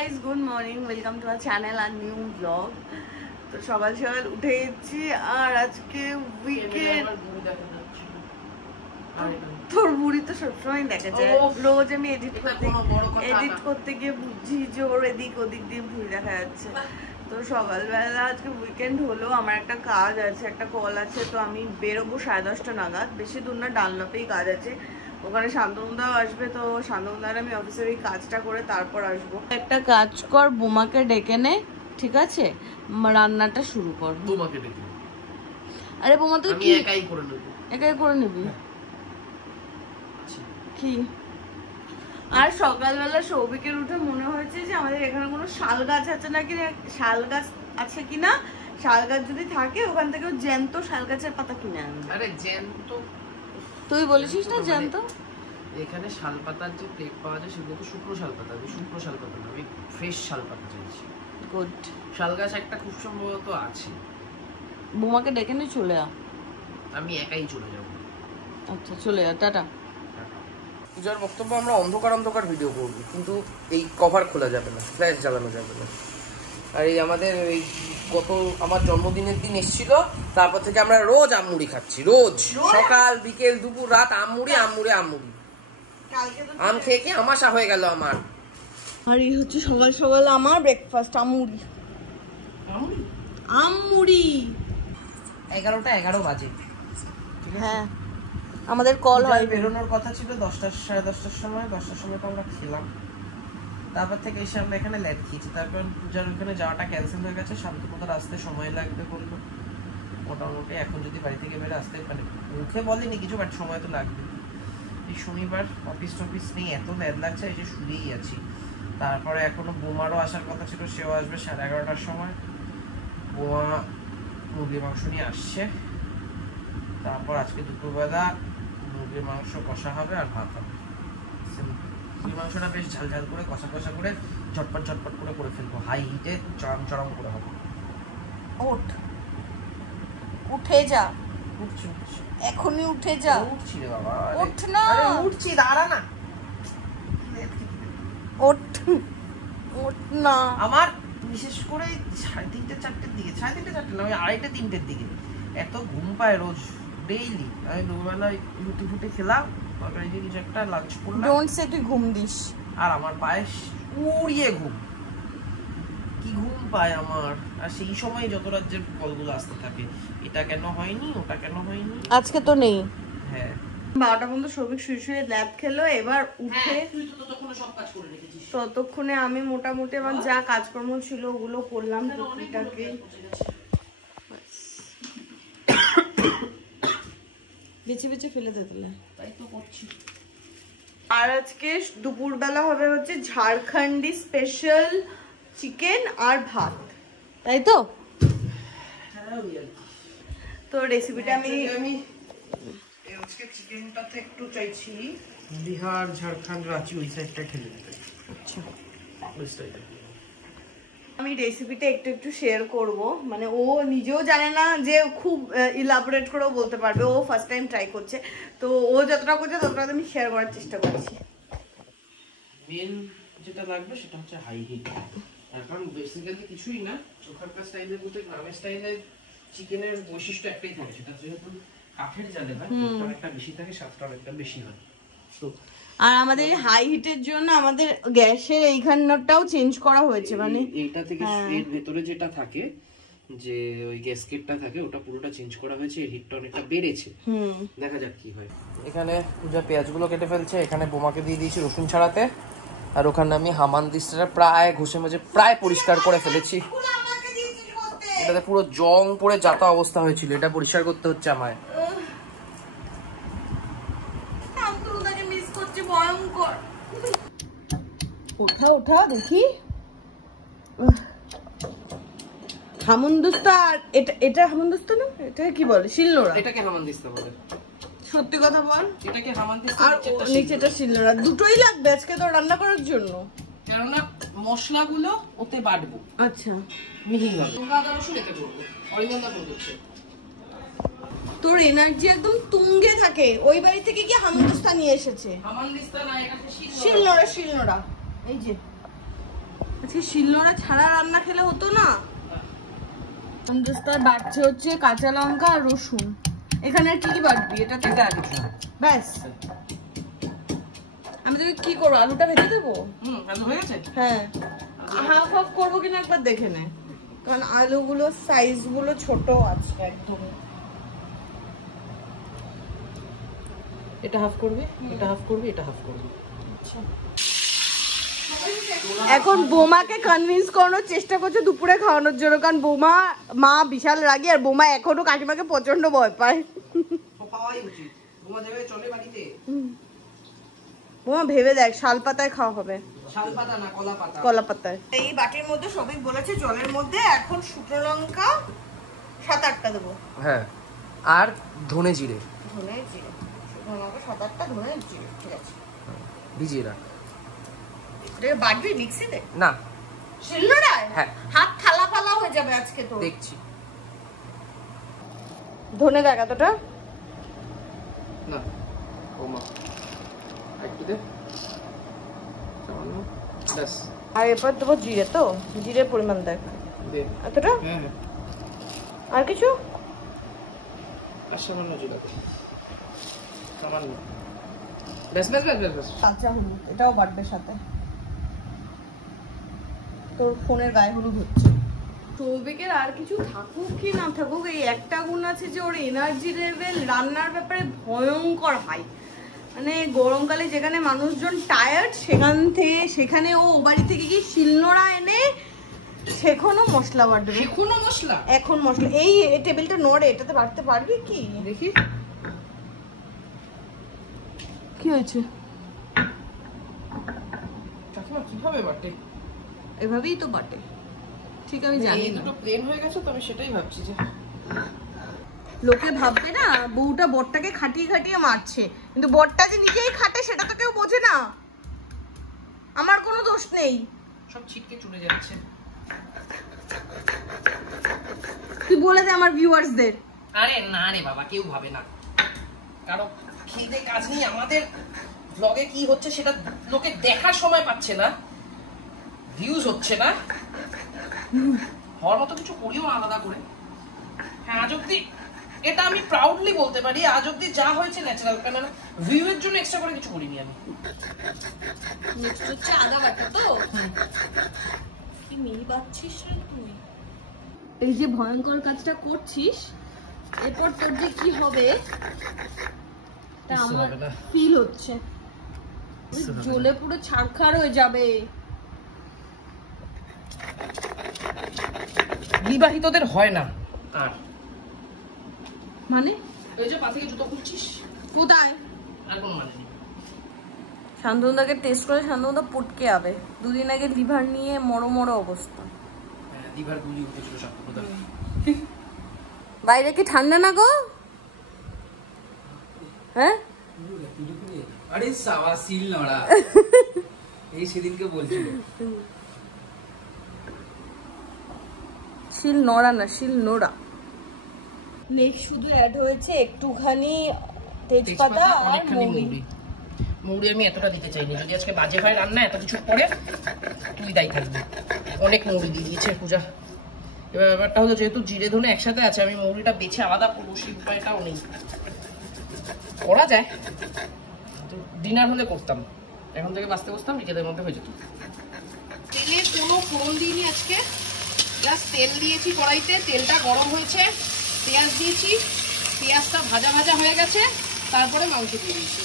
Guys, good morning, welcome to our channel আর new blog. তো সকাল সকাল উঠে গেছি আর আজকে উইকেন্ড। তোর বুড়ি তো সবসময় দেখা যায়, রোজ আমি এডিট করতে গিয়ে বুঝছি যে ওর এদিক ওদিক দিয়ে ভুঁড়ি দেখা যাচ্ছে। তো সকালবেলা আজকে উইকেন্ড হলো, আমার একটা কাজ আছে, একটা কল আছে, তো আমি বেরোবো 10:30 নাগাদ। বেশি দূর না, ডানলপেই কাজ আছে, ওখানে শান্তনুদাও আসবে। তো শান্তনুদার আমি অফিসের এই কাজটা করে তারপর আসবো। একটা কাজ কর, বোমাকে ডেকে নে, ঠিক আছে? রান্নাটা শুরু কর। বোমাকে ডেকে? আরে বোমা তুই আমি একাই করে নেব। একাই করে নিবি? কি? আর সকালবেলা সৌভিকের উঠে মনে হয়েছে যে আমাদের এখানে কোনো শাল গাছ আছে নাকি, শাল গাছ আছে কিনা, শাল গাছ যদি থাকে ওখান থেকে জ্যান্ত শাল গাছের পাতা কিনে আনবে। আরে জ্যান্ত তুই বলেছিস না জ্যান্ত? এখানে শাল পাতার যে প্লেট পাওয়া যায় সেগুলো তো শুকনো শাল পাতা, আমি শুকনো শাল পাতা না, আমি ফ্রেশ শাল পাতা চাইছি। গুড। শাল গাছ একটা খুব সম্ভবত আছে। বোমাকে ডেকে নিয়ে চলে আ। আমি একাই চলে যাব। আচ্ছা চলে যা, টাটা। পূজার বক্তব্য আমরা অন্ধকার অন্ধকার ভিডিও করব, কিন্তু এই কভার খোলা যাবে না, ফ্ল্যাশ জ্বালানো যাবে না। আর এই আমাদের এই আমার জন্মদিনের দিন এসেছিল, তারপর থেকে আমরা রোজ আমুড়ি খাচ্ছি, রোজ সকাল বিকেল দুপুর রাত আমুড়ি আমুড়ি আমুড়ি। আম খেয়ে খেয়ে আমাশা হয়ে গেল আমার। আর এই হচ্ছে সকাল সকাল আমার ব্রেকফাস্ট, আমুড়ি। আমুড়ি 11টা 11 বাজে। হ্যাঁ, আমাদের কল হয়, বেরোনোর কথা ছিল 10টা 10:30টার সময়। 10টার সময় তো আমরা খেলাম, তারপর থেকে এসে আমরা এখানে লেট খেয়েছি। তারপর পূজার ওখানে যাওয়াটা ক্যান্সেল হয়ে গেছে, শান্তনুদার আসতে সময় লাগবে বললো। মোটামুটি এখন যদি বাড়ি থেকে বেরো আসতে, মানে মুখে বলেনি কিছু, বাট সময় তো লাগবে। এই শনিবার অফিস টফিস নেই, এত ল্যাদ লাগছে, এসে শুয়েই আছি। তারপরে এখনো বোমারও আসার কথা ছিল, সেও আসবে 11:30টার সময়। বোমা মুরগির মাংস নিয়ে আসছে। তারপর আজকে দুপুরবেলা মুরগির মাংস কষা হবে আর ভাত হবে। মুরগির মাংসটা বেশ ঝাল ঝাল করে কষা কষা করে ঝটপট ঝটপট করে ফেলবো, হাই হিটে চরম চরম করে হবে। ওঠ, উঠে যা, উঠছি এখনই উঠে যা। উঠছি রে বাবা, ওঠ না। আরে উঠছি, দাঁড়া না। ওঠ, ওঠ না। আমার বিশেষ করে 3:30 4টের দিকে, 3:30 4টে না, ওই 2:30 3টের দিকে এত ঘুম পায় রোজ, ডেইলি। আমি দুপুরবেলা রুটি ফুটি খেলাম, তরকারি দিয়ে কিছু একটা লাঞ্চ করলাম। ডোন্ট সে তুই ঘুম দিস। আর আমার পায়ে উড়িয়ে ঘুম, কি ঘুম পায় আমার। আর সেই সময় যত রাজ্যের কলগুলো আসতে থাকে, এটা কেন হয়নি, ওটা কেন হয়নি। আজকে তো নেই। হ্যাঁ, 12টা পর্যন্ত সৌভিক শুয়ে শুয়ে ল্যাব খেলো। এবার উঠে তুই তো ততক্ষণে সব কাজ করে রেখেছিস। ততক্ষণে আমি মোটামুটি আমার যা কাজকর্ম ছিল ওগুলো করলাম টুকিটাকে। বেছে বেছে ফেলে দিতে, তাই তো করছি। আর আজকে দুপুরবেলা হবে হচ্ছে ঝাড়খন্ডি স্পেশাল চিকেন আর ভাত, তাই তো? তো রেসিপিটা আমি আজকে চিকেনটাতে একটু চাইছি বিহার ঝাড়খণ্ড রাঁচি ওই সাইডটা ঠেলে দিতে। আচ্ছা, ওই সাইডে আমি রেসিপিটা একটু একটু শেয়ার করব, মানে ও নিজেও জানে না যে খুব ইলাবোরেট করেও বলতে পারবে, ও ফার্স্ট টাইম ট্রাই করছে। তো ও যতটা করছে ততটা আমি শেয়ার করার চেষ্টা করছি। মেন যেটা লাগবে সেটা হচ্ছে হাই হিট। কারণ বেসিক্যালি কিছুই না, ওখানকার স্টাইলে বলতে গ্রামের স্টাইলে চিকেনের বৈশিষ্ট্য একটাই থাকে, সেটা যেহেতু কাঠের জালে হয়, হিটটা অনেকটা বেশি থাকে, স্বাদটা অনেকটা বেশি হয়। তো আর আমাদের হাই হিটের জন্য আমাদের গ্যাসের এইখানটাও চেঞ্জ করা হয়েছে, মানে এইটা থেকে এর ভেতরে যেটা থাকে, যে ওই গ্যাসকেটটা থাকে, ওটা পুরোটা চেঞ্জ করা হয়েছে, এর হিটটা অনেকটা বেড়েছে। দেখা যাক কি হয়। এখানে পূজা পেঁয়াজগুলো কেটে ফেলছে, এখানে বোমাকে দিয়ে দিয়েছি রসুন ছাড়াতে, আর ওখানে আমি হামানদিস্তাটা প্রায় ঘষে মেজে প্রায় পরিষ্কার করে ফেলেছি। এটাতে পুরো জং পড়ে যাতা অবস্থা হয়েছিল, এটা পরিষ্কার করতে হচ্ছে আমায়। ওঠা ওঠা দেখি হামুনদুস্তা। আর এটা হামুনদুস্তা না, এটা কি বলে? শিলনোড়া। এটাকে হামানদিস্তা বলে। সত্যি কথা বল, এটাকে হামানদিস্তা। আর নিচেটা শিলনোড়া। দুটোই লাগবে আজকে তো রান্না করার জন্য, কেননা মশলাগুলো ওতে বাটবো। আচ্ছা, মিহি হবে। আদা রসুন এতে করবো, অরিজিনাল করছে। তোর এনার্জি একদম তুঙ্গে থাকে। ওই বাড়ি থেকে কি হামুনদুস্তা নিয়ে এসেছে? হামানদিস্তা না, এটা শিলনোড়া। শিলনোড়া, শিলনোড়া। এই যে আজকে শিলনোড়া ছাড়া রান্না খেলে হতো না। আমদস্তার বাড়ছে হচ্ছে কাঁচা লঙ্কা আর রসুন। এখানে আর কি বাড়বি? এটাতে ব্যাস। আমি তোকে কি করবো, আলুটা ভেজে দেবো? আলু হয়ে গেছে? হ্যাঁ, হাফ হাফ করবো কিনা একবার দেখে নে, কারণ আলুগুলো সাইজ গুলো ছোট আছে একদম। এটা হাফ করবি, এটা হাফ করবি, এটা হাফ করবি। এখন বোমাকে কনভিন্স করানোর চেষ্টা করছে দুপুরে খাওয়ানোর জন্য, কারণ বোমা মা বিশাল রাগী আর বোমা এখনো কাকিমাকে প্রচন্ড ভয় পায়। বোমা ভেবে দেখ, শাল পাতায় খাওয়া হবে, কলা পাতায়। এই বাটির মধ্যে সবই বলেছে জলের মধ্যে এখন শুকনো লঙ্কা 7-8টা দেবো। হ্যাঁ, আর ধনে জিরে, শুকনো লঙ্কা 7-8টা, ধনে জিরে। ঠিক আছে, ভিজিয়ে রাখ। বাটবি মিক্সিতে? না, শিলনোড়ায়? হ্যাঁ। হাত থালা ফালা হয়ে যাবে আজকে তো। দেখছি। ধনে দেখ এতটা না, ওমা একটু দে, সামান্য, ব্যাস। আর এরপর দেবো জিরে, তো জিরের পরিমাণ দেখ দে এতটা। হ্যাঁ, আর কিছু? আর সামান্য জিরে দে, সামান্য, ব্যাস ব্যাস ব্যাস ব্যাস। কাঁচা হলুদ এটাও বাটবে সাথে। তোর ফোনের গায়ে হলুদ হচ্ছে। সৌভিকের আর কিছু থাকুক কি না থাকুক, এই একটা গুণ আছে যে ওর এনার্জি লেভেল রান্নার ব্যাপারে ভয়ঙ্কর হাই। মানে গরমকালে যেখানে মানুষজন টায়ার্ড, সেখানে ও বাড়ি থেকে গিয়ে শিলনোড়া এনে সেখনো মশলা বাটবে। এখন মশলা এই টেবিলটা নড়ে, এটাতে বাটতে পারবি কি? দেখি কি হয়েছে? কাকিমা কিভাবে বাটে? এভাবেই তো বাটে। ঠিক, আমি জানি না, দুটো প্লেন হয়ে গেছে তো আমি সেটাই ভাবছি যে লোকে ভাববে না বউটা বরটাকে খাটিয়ে খাটিয়ে মারছে, কিন্তু বরটা যে নিজেই খাটে সেটা তো কেউ বোঝে না। আমার কোনো দোষ নেই, সব ছিটকে চলে যাচ্ছে। তুই বলে দে আমার ভিউয়ার্সদের। আরে না রে বাবা, কেউ ভাবে না, কারণ খিদে কাজ নেই আমাদের। ব্লগে কি হচ্ছে সেটা লোকে দেখার সময় পাচ্ছে না, ভিউজ হচ্ছে না, হওয়ার মতো কিছু করিও আলাদা করে। হ্যাঁ, আজ অব্দি এটা আমি প্রাউডলি বলতে পারি, আজ অব্দি যা হয়েছে ন্যাচারাল, কেন না ভিউ এর জন্য এক্সট্রা করে কিছু করিনি আমি। নেক্সট হচ্ছে আদা বাটা। তো কি মিহি বাচ্ছিস রে তুই? এই যে ভয়ঙ্কর কাজটা করছিস, এরপর তোর যে কি হবে তা আমার ফিল হচ্ছে। জ্বলে পুরো ছারখার হয়ে যাবে। বিবাহিতদের হয় না আর মানে ওই যে পা থেকে জুতো খুলছিস কোথায়? আর কোনো মানে নেই। শান্তনুদাকে টেস্ট করে শান্তনুদা পটকে যাবে। দুদিন আগে লিভার নিয়ে মরো অবস্থা। হ্যাঁ, লিভার গুলি উঠেছিল শান্তনুদা। বাইরে কি ঠান্ডা না গো? হ্যাঁ, আরে সাওয়া শিলনোড়া এই সেদিনকে বলছিল। শিলনোড়া না, শিলনোড়া। নেক্সট শুধু অ্যাড হয়েছে একটুখানি তেজপাতা আর মৌরি। মৌরি আমি এতটা দিতে চাইনি, যদি আজকে বাজে হয় রান্না এত কিছু পরে তুই দায়ী থাকবি। অনেক মৌরি দিয়ে দিয়েছে পূজা। এবার ব্যাপারটা হলো যেহেতু জিরে ধনে একসাথে আছে, আমি মৌরিটা বেছে আলাদা করবো সেই উপায়টাও নেই। করা যায়, ডিনার হলে করতাম, এখন থেকে বাঁচতে বসতাম বিকেলের মধ্যে হয়ে যেত। তেলে কোনো ফোড়ন দিইনি আজকে, জাস্ট তেল দিয়েছি কড়াইতে, তেলটা গরম হয়েছে, পেঁয়াজ দিয়েছি, পেঁয়াজটা ভাজা ভাজা হয়ে গেছে, তারপরে মাংস দিয়ে দিয়েছি।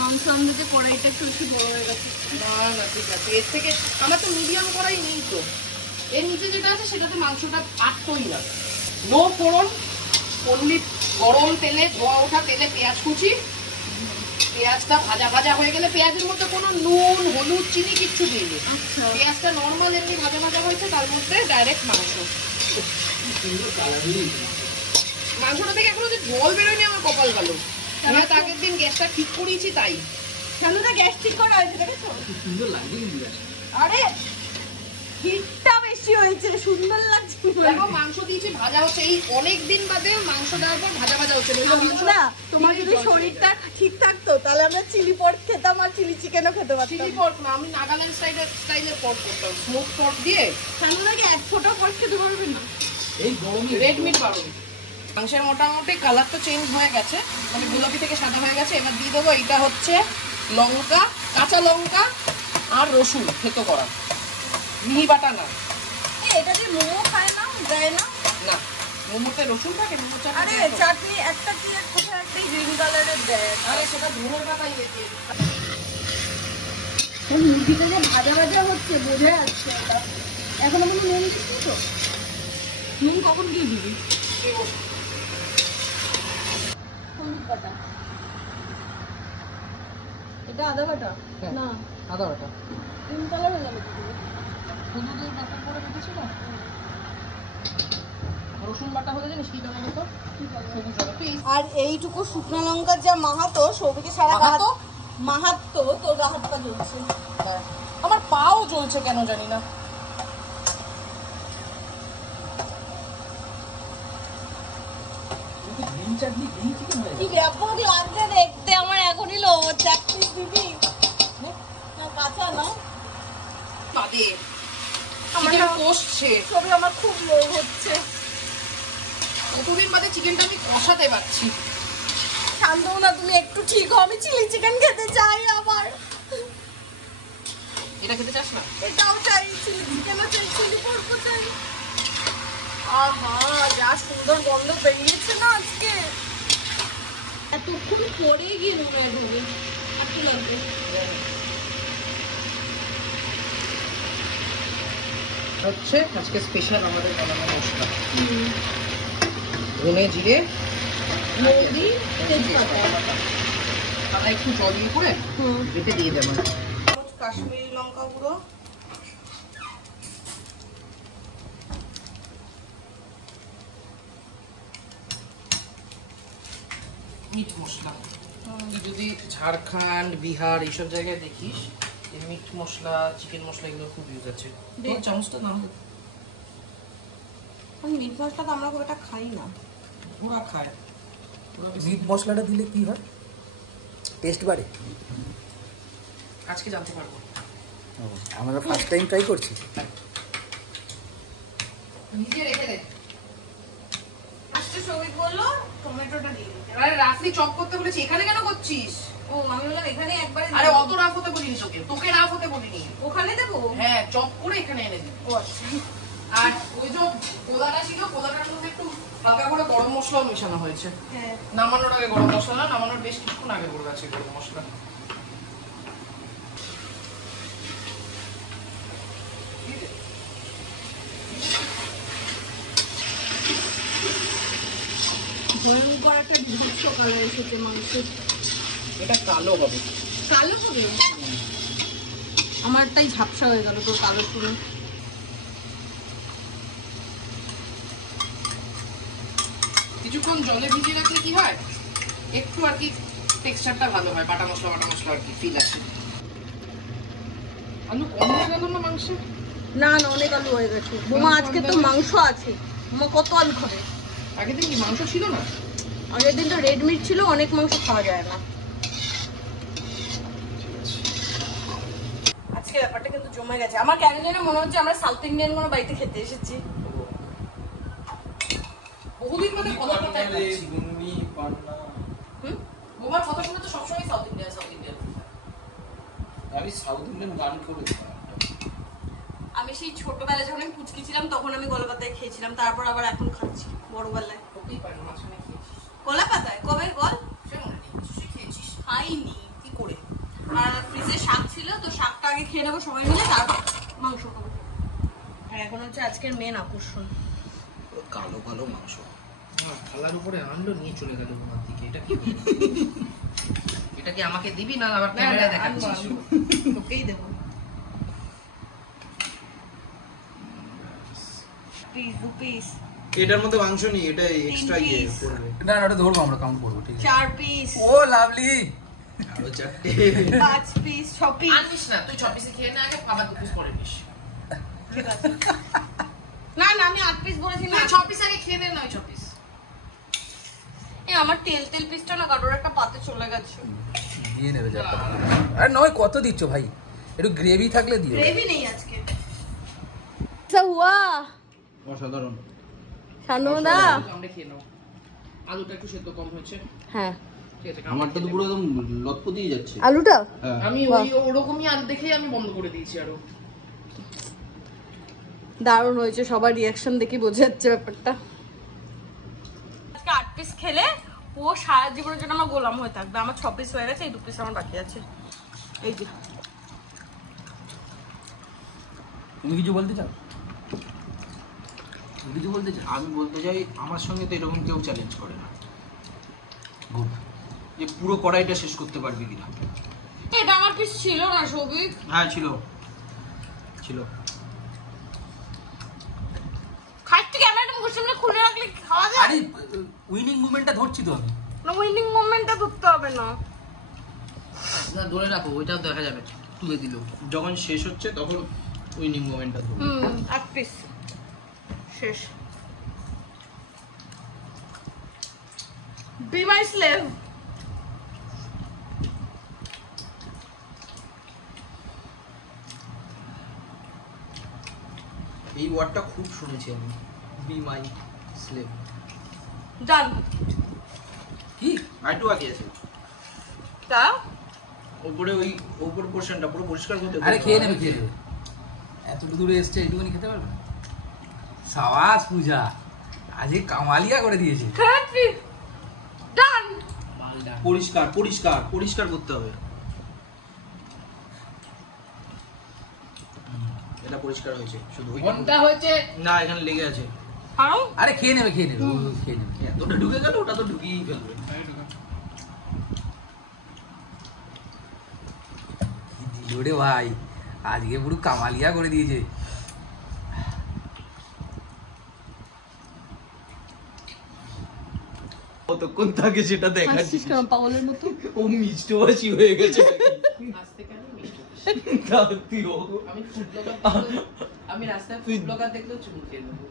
মাংস আমাদের কড়াইটা একটু বেশি বড় হয়ে গেছে। না না ঠিক আছে, এর থেকে আমার তো মিডিয়াম কড়াই নেই, তো এর নিচে যেটা আছে সেটাতে মাংসটা আটতোই না। নো ফোড়ন, অনলি গরম তেলে, ধোয়া ওঠা তেলে পেঁয়াজ কুচি, পেঁয়াজটা ভাজা ভাজা হয়ে গেলে পেঁয়াজের মধ্যে কোনো নুন হলুদ চিনি কিচ্ছু দিইনি। পেঁয়াজটা নর্মাল এমনি ভাজা ভাজা হয়েছে, তার মধ্যে ডাইরেক্ট মাংস। মাংসটা থেকে এখনো যে জল বেরোয়নি আমার কপাল ভালো, আমি তো আগের দিন গ্যাসটা ঠিক করিয়েছি তাই। কেন না গ্যাস ঠিক করা হয়েছে দেখেছো? সুন্দর লাগছে। আরে হিটটা বেশি টেস্টি হয়েছে, সুন্দর লাগছে। দেখো মাংস দিয়েছি, ভাজা হচ্ছে, এই অনেক দিন বাদে মাংস দেওয়ার পর ভাজা ভাজা হচ্ছে। না তোমার যদি শরীরটা ঠিক থাকতো তাহলে আমরা চিলি পর্ক খেতাম আর চিলি চিকেনও খেতে পারতাম। চিলি পর্ক না, আমি নাগাল্যান্ড স্টাইলের পর্ক করতাম, স্মোক পর্ক দিয়ে। সামনে নাকি এক ফোঁটা পর্ক খেতে পারবে না, এই গরমে রেড মিট পারবে। মাংসের মোটামুটি কালারটা চেঞ্জ হয়ে গেছে, মানে গোলাপি থেকে সাদা হয়ে গেছে। এবার দিয়ে দেবো, এটা হচ্ছে লঙ্কা, কাঁচা লঙ্কা আর রসুন থেতো করা, মিহি বাটা না। এটা যে মোমো খায় না, দেয় না? না, মোমোতে রসুন থাকে, মোমো চাটনি। আরে চাটনি একটা কি কোথায় একটা গ্রিন কালারের দেয়। আরে সেটা ধনের পাতাই দিয়েছে। মুরগিটা যে ভাজা ভাজা হচ্ছে বোঝা যাচ্ছে। এখন আমি নুন দিচ্ছি তো, নুন কখন দিয়ে দিবি? হলুদ বাটা, এটা আদা বাটা না, আদা বাটা, গ্রিন কালার হয়ে গেল। হলুদের বাটা করে রেখেছি না, রসুন বাটা হলে জানিস কি দেবো তো? আর এইটুকু শুকনো লঙ্কার যা মাহাতো, সৌভিকে সারা মাহাতো? মাহাতো, তোর গা হাত পা জ্বলছে। আমার পাও জ্বলছে কেন জানি না। গ্রিন চাটনি গ্রিন চিকেন হয়ে কি ব্যাপক লাগছে দেখতে আমার। এখনই লো চাটনি দিবি না, কাঁচা না? বাদে আমার চিকেন না- কষছে, ছবি আমার খুব লোভ হচ্ছে। কতদিন বাদে চিকেনটা আমি কষাতে পারছি। শান্ত না, তুমি একটু ঠিক হও, আমি চিলি চিকেন খেতে চাই আবার। এটা খেতে চাস না? এটাও চাই, চিলি চিকেনও চাই, চিলি পর্ক চাই। আহা, যা সুন্দর গন্ধ বেরিয়েছে না আজকে। এতক্ষণ পরে গিয়ে নোংরা ঢুকে এত লাগবে। হচ্ছে আজকে স্পেশাল আমাদের বানানো মশলা, ধনে জিরে হলদি, তেজপাতা। আদা একটু জল দিয়ে করে বেটে দিয়ে দেবো। কাশ্মীরি লঙ্কা গুঁড়ো, মিট মশলা। তুই যদি ঝাড়খণ্ড, বিহার এইসব জায়গায় দেখিস, এই মিট মশলা, চিকেন মশলা এগুলো খুব ইউজ আছে। তোর চামচটা নাম মিট মশলা তো আমরা খুব একটা খাই না। ওরা খায়। মিট মশলাটা দিলে কি হয়? টেস্ট বাড়ে। আজকে জানতে পারবো। আমরা ফার্স্ট টাইম ট্রাই করছি। নিজে রেখে দে। আজকে সৌভিক বললো টমেটোটা দিয়ে দিতে। এবারে রাফলি চপ করতে বলেছি, এখানে কেন করছিস? ও আমি বললাম এখানে একবারে আরে অত রাফ হতে বলিনি তোকে, তোকে রাফ হতে বলিনি। ওখানে দেবো। হ্যাঁ, চপ করে এখানে এনে দিবি। ও আচ্ছা। আর ওই যে কোলাটা ছিল, কোলাটার মধ্যে একটু হালকা করে গরম মশলাও মেশানো হয়েছে। হ্যাঁ, নামানোর আগে গরম মশলা না, নামানোর বেশ কিছুক্ষণ আগে করে আছে গরম মশলা। ভয়ঙ্কর একটা বিভৎস কালার এসেছে মাংসের। এটা কালো হবে। কালো হবে? আমারটাই ঝাপসা হয়ে গেল তোর কালো শুনে। কিছুক্ষণ জলে ভিজিয়ে রাখলে কি হয়, একটু আর কি টেক্সচারটা ভালো হয়, বাটা মশলা আর কি ফিল আসে। আলু কম হয়ে গেল না মাংসে? না না, অনেক আলু হয়ে গেছে বোমা। আজকে তো মাংস আছে, বোমা কত আলু খাবে? আগের দিন কি মাংস ছিল না? আগের দিন তো রেড মিট ছিল, অনেক মাংস খাওয়া যায় না। আজকে ব্যাপারটা কিন্তু জমে গেছে। আমার কেন যেন মনে হচ্ছে আমরা সাউথ ইন্ডিয়ান কোনো বাড়িতে খেতে এসেছি। বহুদিন মানে কলার পাতায় খাচ্ছি। বোমার কথা শুনে তো সবসময় সাউথ ইন্ডিয়ান। আমি সাউথ ইন্ডিয়ান গান করেছি। আমি সেই ছোটবেলায় যখন আমি পুচকি ছিলাম তখন আমি কলা পাতায় খেয়েছিলাম, তারপর আবার এখন খাচ্ছি বড়বেলায়। হতেই পারে, মাঝখানে খেয়েছিস। কলা পাতায় কবে বল? সে মনে নেই, নিশ্চয়ই খেয়েছিস। খাইনি, কি করে? আর ফ্রিজে শাক ছিল, তো শাকটা আগে খেয়ে নেবো সবাই মিলে, তারপর মাংস খাবো। আর এখন হচ্ছে আজকের মেন আকর্ষণ, কালো কালো মাংস। থালার উপরে আনলো, নিয়ে চলে গেল বোমার দিকে। এটা কি হলো? এটা কি আমাকে দিবি না আবার ক্যামেরায় দেখাচ্ছিস? তোকেই দেবো। পিস দু পিস, এটার মধ্যে মাংস নেই, এটা এক্সট্রা ইয়ে piece। করবে। না ওটা ধরবো, আমরা কাউন্ট করবো, ঠিক আছে? 4 পিস, ও লাভলি। আরো 4টে। 5 পিস, 6 পিস। আনিস না, তুই 6 পিসে খেয়ে না, আগে আবার 2 পিস পরে নিস। ঠিক আছে। না না আমি 8 পিস বলেছি না, 6 পিস আগে খেয়ে নেন, নয় 6 পিস। আমার তেল পিসটা না কারোর একটা পাতে চলে গেছে। দিয়ে নেবে যা। আরে নয় কত দিচ্ছ ভাই, একটু গ্রেভি থাকলে দিও। গ্রেভি নেই আজকে। আচ্ছা হুয়া অসাধারণ। শানুদা আমরা খেয়ে নাও। আলুটা একটু সেদ্ধ কম হয়েছে। হ্যাঁ ঠিক আছে, আমারটা তো পুরো একদম লটপটিয়ে যাচ্ছে। আলুটা আমি ওরকমই আলু দেখেই আমি বন্ধ করে দিয়েছি আরো। দারুণ হয়েছে, সবার রিয়াকশন দেখে বোঝা যাচ্ছে ব্যাপারটা। আজকে 8 পিস খেলে ও সারা জীবনের জন্য আমার গোলাম হয়ে থাকবে। আমার 6 পিস হয়ে গেছে, এই 2 পিস আমার বাকি আছে। এই যে তুমি কিছু বলতে চাও? কিছু বলতে চাও? আমি বলতে চাই আমার সঙ্গে তো এরকম কেউ চ্যালেঞ্জ করে না। গুড, যে পুরো কড়াইটা শেষ করতে পারবি কিনা। এটা আমার পিস ছিল না সৌভিক। হ্যাঁ ছিল ছিল। খাইতে ক্যামেরাটা মুখের সামনে খুলে রাখলে খাওয়া যায়? আরে উইনিং মুভমেন্টটা ধরছি তো আমি। না উইনিং মোমেন্টটা ধরতে হবে না। না ধরে রাখো, ওইটাও দেখা যাবে তুলে দিল। যখন শেষ হচ্ছে তখন উইনিং মোমেন্টটা ধরবো। 8 পিস শেষ। বি মাই স্লেভ। এই ওয়ার্ডটা খুব শুনেছি আমি, বি মাই স্লেভ। ডান। কি আইটু বাকি আছে? তা উপরে ওই উপর পোরশনটা পুরো পরিষ্কার করতে হবে। আরে খেয়ে নেবে খেয়ে নেবে, এতটুকু দূরে এসছে এইটুকুনি খেতে পারবে না? সাবাস পূজা, আজকে কামালিয়া করে দিয়েছে। খেয়েছি। ডান। মালটা পরিষ্কার পরিষ্কার পরিষ্কার করতে হবে। এটা পরিষ্কার হয়েছে, শুধু ওইটা ঘন্টা হয়েছে। না, এখানে লেগে আছে। খাও। আরে খেয়ে নেবে খেয়ে নেবে, ও খেয়ে নেবে। এতটা ঢুকে গেল, ওটা তো ঢুকিয়েই ফেলবে। কি দিল রে ভাই, আজকে পুরো কামালিয়া করে দিয়েছে। কতক্ষণ থাকে সেটা দেখার হাসছিস কেন পাগলের মতো? ও মিষ্টভাষী হয়ে গেছে। আস্তে কেন মিষ্টি? আমি রাস্তায় ফুড ব্লগার দেখলেও চুমু খেয়ে নেবো।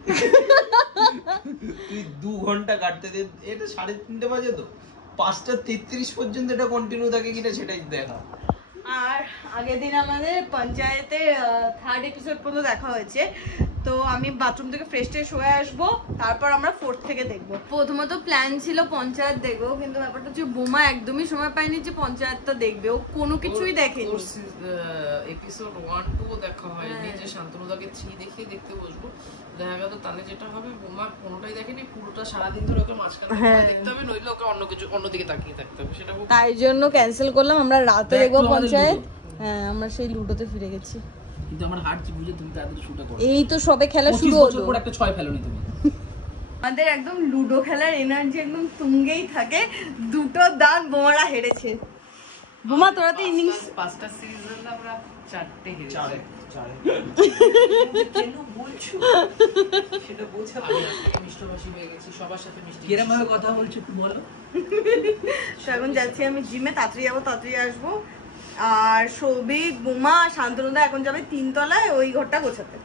তুই 2 ঘন্টা কাটতে দে, এটা 3:30 বাজে তো 5:33 পর্যন্ত এটা কন্টিনিউ থাকে কিনা সেটাই দেখা। আর আগের দিন আমাদের পঞ্চায়েতে 3rd এপিসোড পর্যন্ত দেখা হয়েছে। তো আমি বাথরুম থেকে ফ্রেশ ট্রেশ হয়ে আসবো, তারপর আমরা 4th থেকে দেখবো। প্রথমত প্ল্যান ছিল পঞ্চায়েত দেখবো, কিন্তু ব্যাপারটা হচ্ছে বোমা একদমই সময় পায়নি যে পঞ্চায়েতটা দেখবে। ও কোনো কিছুই দেখেনি। এপিসোড 1 2 দেখা হয়নি, যে শান্তনুদাকে 3 দেখিয়ে দেখতে বসবো। দেখা গেল তাহলে যেটা হবে, বোমা কোনোটাই দেখেনি, পুরোটা সারাদিন ধরে ওকে মাঝখানে দেখতে হবে, নইলে ওকে অন্যদিকে তাকিয়ে থাকতে হবে। সেটা তাই জন্য ক্যান্সেল করলাম, আমরা রাতে দেখবো পঞ্চায়েত। হ্যাঁ আমরা সেই লুডোতে ফিরে গেছি। কিন্তু আমার হার্ট কি বুঝে তুমি তাদের শুটা করো। এই তো সবে খেলা শুরু 25 বছর হলো। পর একটা 6 ফেলোনি তুমি। আমাদের একদম লুডো খেলার এনার্জি একদম তুঙ্গেই থাকে। 2টো দান বোমারা হেরেছে। বোমা তোরা তো ইনিংস 5টা সিজন আমরা 4টে হেরেছি। কেন বলছো সেটা বোঝা। আমি আজকে মিষ্টভাষী হয়ে গেছি, সবার সাথে মিষ্টি। কিরম ভাবে কথা বলছো একটু বলো। তো এখন যাচ্ছি আমি জিমে, তাড়াতাড়ি যাবো তাড়াতাড়ি আসবো। আর সৌভিক বোমা শান্তনুদা এখন যাবে 3 তলায় ওই ঘরটা গোছাতে।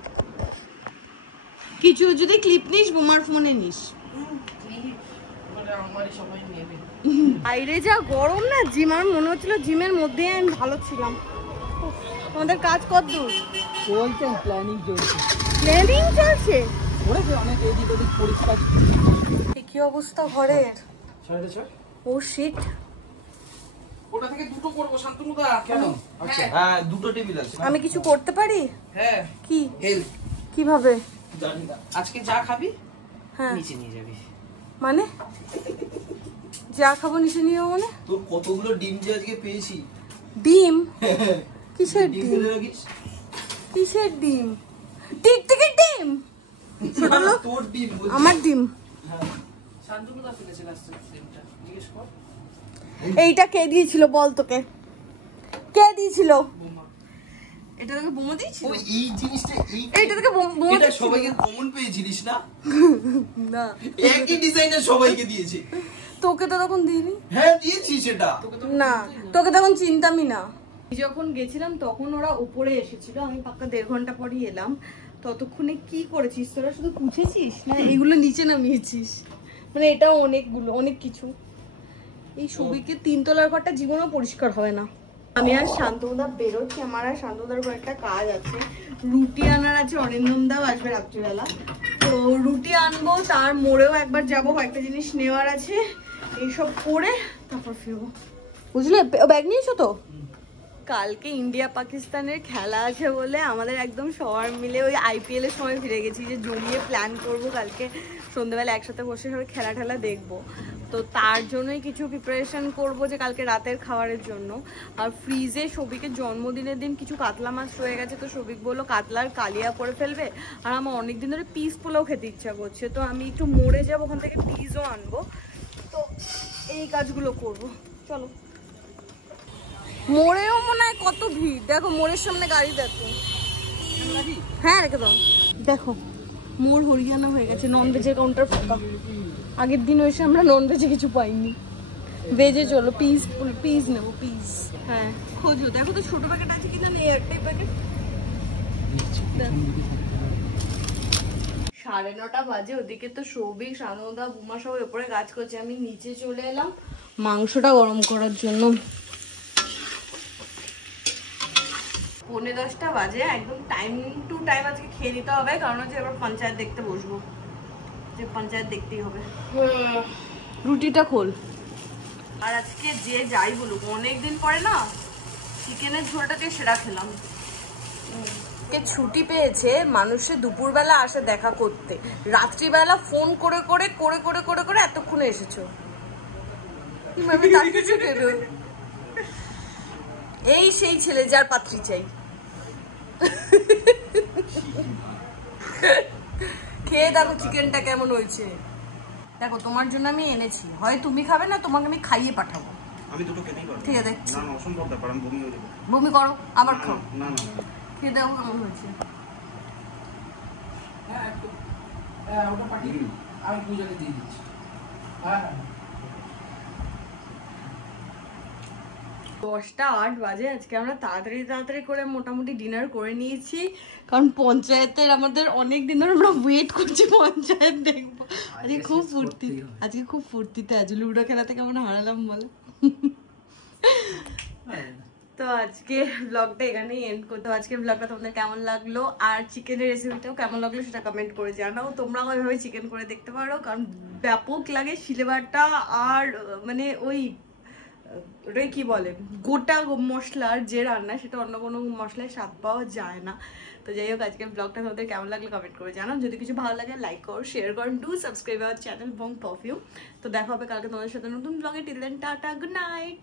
কিছু যদি ক্লিপ নিস বোমার ফোনে নিস। আমারই সবাই নেবে। বাইরে যা গরম না, জিম আমার মনে হচ্ছিল জিমের মধ্যে আমি ভালো ছিলাম। আমাদের কাজ কত দূর? চলছে প্ল্যানিং চলছে। প্ল্যানিং চলছে। করেছে অনেক এদিক ওদিক পরিষ্কার। কি অবস্থা ঘরের? 6:30। ও শিট। ওটা থেকে দুটো করবো শান্তনুদা। কেন? আচ্ছা হ্যাঁ, 2টো টেবিল আছে। আমি কিছু করতে পারি? হ্যাঁ, কি? হেল্প। কিভাবে? জানি না। আজকে যা খাবি হ্যাঁ নিচে নিয়ে যাবি। মানে যা খাবো নিচে নিয়ে মানে? তোর কতগুলো ডিম যে আজকে পেয়েছি। ডিম? কিসের ডিম ডিম? ফেলে রাখিস। কিসের ডিম? টিকটিকির ডিম? ছোট লোক। তোর ডিম বলছি। আমার ডিম। শান্তনুদা ফেলেছে লাস্টের সিনটা, জিজ্ঞেস কর। এইটা কে দিয়েছিল বল তোকে? কে দিয়েছিল? বোমা। এটা তোকে বোমা দিয়েছিল? ওই এই জিনিসটা এইটা তোকে বোমা এটা দিয়েছিল? সবাইকে কমন পেয়েছিলিস না? না একই ডিজাইনের সবাইকে দিয়েছে। তোকে তো তখন দিইনি। হ্যাঁ দিয়েছি সেটা। না তোকে তখন চিনতামই না। যখন গেছিলাম তখন ওরা উপরে এসেছিল, আমি পাক্কা 1.5 ঘন্টা পরই এলাম। ততক্ষণে কি করেছিস তোরা? শুধু পুছেছিস না এগুলো নিচে নামিয়েছিস? মানে এটাও অনেক কিছু। এই সবিকে 3 তলার ঘরটা জীবনেও পরিষ্কার হবে না। আমি আর শান্তনুদা বেরোচ্ছি, আমার আর শান্তনুদার কয়েকটা কাজ আছে। রুটি আনার আছে, অরিন্দমদাও আসবে রাত্রিবেলা, তো রুটি আনবো, তার মোড়েও একবার যাবো, কয়েকটা জিনিস নেওয়ার আছে। এইসব করে তারপর ফিরবো, বুঝলে? ব্যাগ নিয়েছো তো? কালকে ইন্ডিয়া পাকিস্তানের খেলা আছে বলে আমাদের একদম সবার মিলে ওই IPL এর সময় ফিরে গেছি, যে জমিয়ে প্ল্যান করব কালকে সন্ধ্যাবেলা একসাথে বসে সবাই খেলা দেখবো। তো তার জন্যই কিছু প্রিপারেশন করব, যে কালকে রাতের খাবারের জন্য। আর ফ্রিজে সবিকের জন্মদিনের দিন কিছু কাতলা মাছ রয়ে গেছে, তো সবিক বললো কাতলার কালিয়া করে ফেলবে, আর আমার অনেকদিন ধরে পিস পোলাও খেতে ইচ্ছা করছে, তো আমি একটু মোড়ে যাবো, ওখান থেকে পিসও আনবো। তো এই কাজগুলো করব, চলো। মোড়েও মনে হয় কত ভিড়, দেখো মোড়ের সামনে গাড়ি দেখো। হ্যাঁ রেখে দাও। দেখো মোড় হরিয়ানা হয়ে গেছে, নন ভেজের কাউন্টার ফাঁকা। আগের দিন এসে আমরা নন ভেজে কিছু পাইনি, ভেজে চলো। পিস নেবো, পিস। হ্যাঁ খোঁজো, দেখো তো ছোট প্যাকেট আছে কিনা, এয়ারটাই প্যাকেট। 9:30 বাজে, ওদিকে তো সৌভিক, শান্তনুদা, বুমা সব উপরে কাজ করছে, আমি নিচে চলে এলাম মাংসটা গরম করার জন্য। 9:45 বাজে, একদম টাইম টু টাইম আজকে খেয়ে নিতে হবে, কারণ হচ্ছে এবার পঞ্চায়েত দেখতে বসবো, যে পঞ্চায়েত দেখতেই হবে। রুটিটা খোল। আর আজকে যে যাই বলুক, অনেকদিন পরে না চিকেনের ঝোলটাকে সেরা খেলাম। ছুটি পেয়েছে মানুষের, দুপুরবেলা আসে দেখা করতে, রাত্রিবেলা ফোন করে করে করে করে করে করে এতক্ষণে এসেছো। এই সেই ছেলে যার পাত্রী চাই। খেয়ে দেখো চিকেনটা কেমন হয়েছে। দেখো তোমার জন্য আমি এনেছি, হয় তুমি খাবে না তোমাকে আমি খাইয়ে পাঠাবো। আমি দুটো খেতেই পারবো। ঠিক আছে দেখছি। না না অসম্ভব ব্যাপার, আমি বমি হয়ে যাবো। বমি করো আবার খাও। না না খেয়ে দেখো কেমন হয়েছে। হ্যাঁ ওটা পাঠিয়ে দিন, আমি পূজাকে দিয়ে দিচ্ছি। হ্যাঁ 10:08 বাজে। আজকে আমরা তাড়াতাড়ি করে মোটামুটি ডিনার করে নিয়েছি, কারণ পঞ্চায়েতের আমাদের অনেক দিন ধরে আমরা ওয়েট করছি পঞ্চায়েত দেখবো। আজকে খুব ফুর্তিতে আছে, লুডো খেলাতে কেমন হারালাম বলো। তো আজকে ব্লগটা এখানেই এন্ড করতে। আজকে ব্লগটা তোমাদের কেমন লাগলো আর চিকেনের রেসিপিটাও কেমন লাগলো সেটা কমেন্ট করে জানাও। তোমরাও ওইভাবে চিকেন করে দেখতে পারো, কারণ ব্যাপক লাগে শিলেবাটা। আর মানে ওটাই কি বলে, গোটা মশলার যে রান্না, সেটা অন্য কোনো মশলায় স্বাদ পাওয়া যায় না। তো যাই হোক, আজকের ব্লগটা তোমাদের কেমন লাগলো কমেন্ট করে জানাও। যদি কিছু ভালো লাগে লাইক করো, শেয়ার করো, do subscribe our channel Bong Perfume. তো দেখা হবে কালকে তোমাদের সাথে নতুন ব্লগে। Till then tata, good night.